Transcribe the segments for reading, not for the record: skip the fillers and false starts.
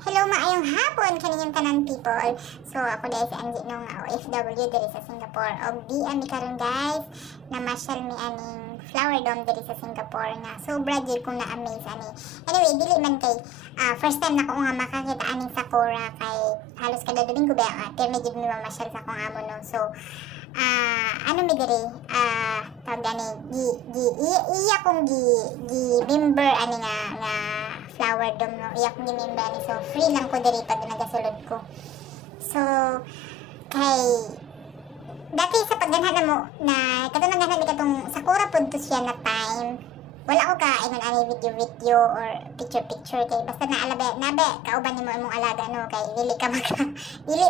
Hello, maayong hapon kaninyong tanan people. So ako dahil si Angie no nga OFW diri sa Singapore. Og di ami karon guys na masyal mi aning flower dome diri sa Singapore nga sobra jud kong na-amaze ani. Anyway, dili man kay first time na ko nga makakita aning sakura kay halos kada Domingo ba terme jud mi mamasyal sa akong amo no. So ano mi diri tawag gani iya kong gi member ani nga flower dome no, iya kong gi-member ani. So free lang ko diri pag nagasulod ko. So kay dati sa pagganhan na mo na katong naghanap katong sakura pud to siya na time, wala ko ka ingon ani video or picture kay basta naalabe nabe kauban nimo imong alaga no kay dili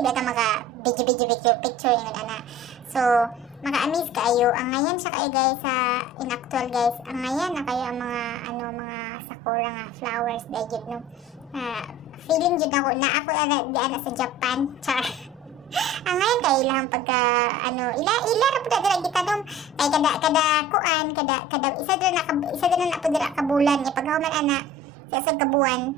ba ka maka video picture ingon ana. So maka-amaze kayo ang ngayon sa kayo guys sa in actual guys ang ngayon na kayo ang mga sakura nga flowers dayud no. Feeling jud ako na ako di ana sa Japan char. Ang ngayon kay ilang pagka ila ra pud dira gitadom kay kada kuan kada isa na pud dira ka bulan ya paghuman ana sa kabuan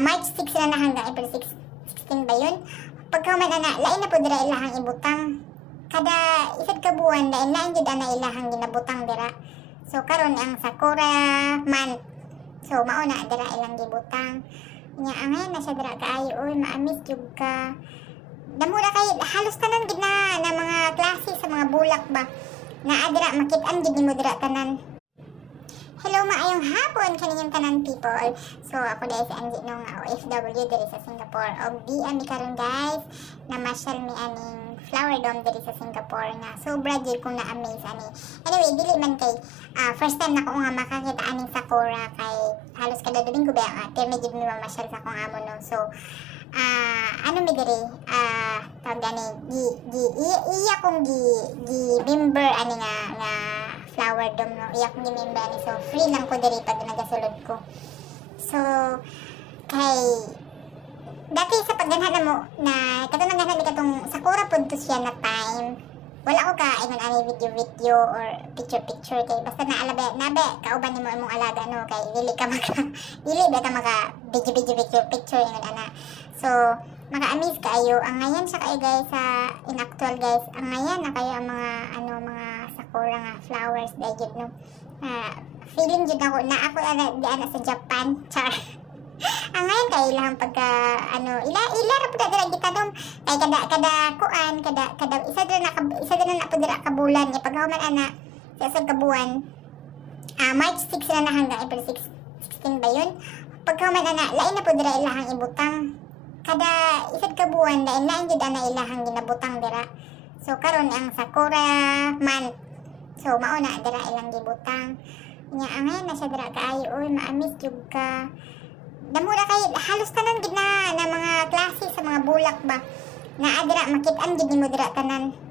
March 6 na hanggang April 16 ba yun paghuman ana lain na pud dira ilahang ibutang kada isad ka buwan lain jud ana ilahang ginabutang dira. So karon ang sakura month so mao na dira ilang gibutang nya angay na siya dira kaayo oy maamis jud ka damo na kay halos tanan gid na mga klase sa mga bulak ba na adira makit-an gid nimo dira tanan. Hello, maayong hapon kaninyong tanan people. So ako dahil si Angie no nga OFW diri sa Singapore. Og di ami karon guys na masyal mi aning flower dome diri sa Singapore nga sobra jud kong na-amaze ani. Anyway, dili man kay first time na ko nga makakita aning sakura kay halos kada Domingo ba terme jud mi mamasyal sa akong amo no. So ano mi diri tawag gani iya kong gi member ani nga flower dome no, iya kong gi-member ani. So free lang ko diri pag nagasulod ko. So kay dati sa pagganhan na mo na katong naghanap katong sakura pud to siya na time, wala ko ka ingon ani video or picture kay basta naalabe nabe kauban nimo imong alaga no kay dili ba ka maka video picture ingon ana. So maka-amaze kayo ang ngayon sa kayo guys sa in actual guys ang ngayon na kayo ang mga sakura nga flowers dayud no. Feeling jud ako na ako di ana sa Japan char. Ang ngayon kay ilang pagka ila ra pud dira gitadom kay kada kuan kada isa na pud dira ka bulan ya paghuman ana sa kabuan March 6 na hanggang April 16 ba yun paghuman ana lain na pud dira ilahang ibutang kada isad ka buwan lain jud ana ilahang ginabutang dira. So karon ang sakura month so mao na dira ilang gibutang nya angay na siya dira kaayo oy maamis jud ka damo na kay halos tanan gid na mga klase sa mga bulak ba na adira makit-an gid nimo dira tanan.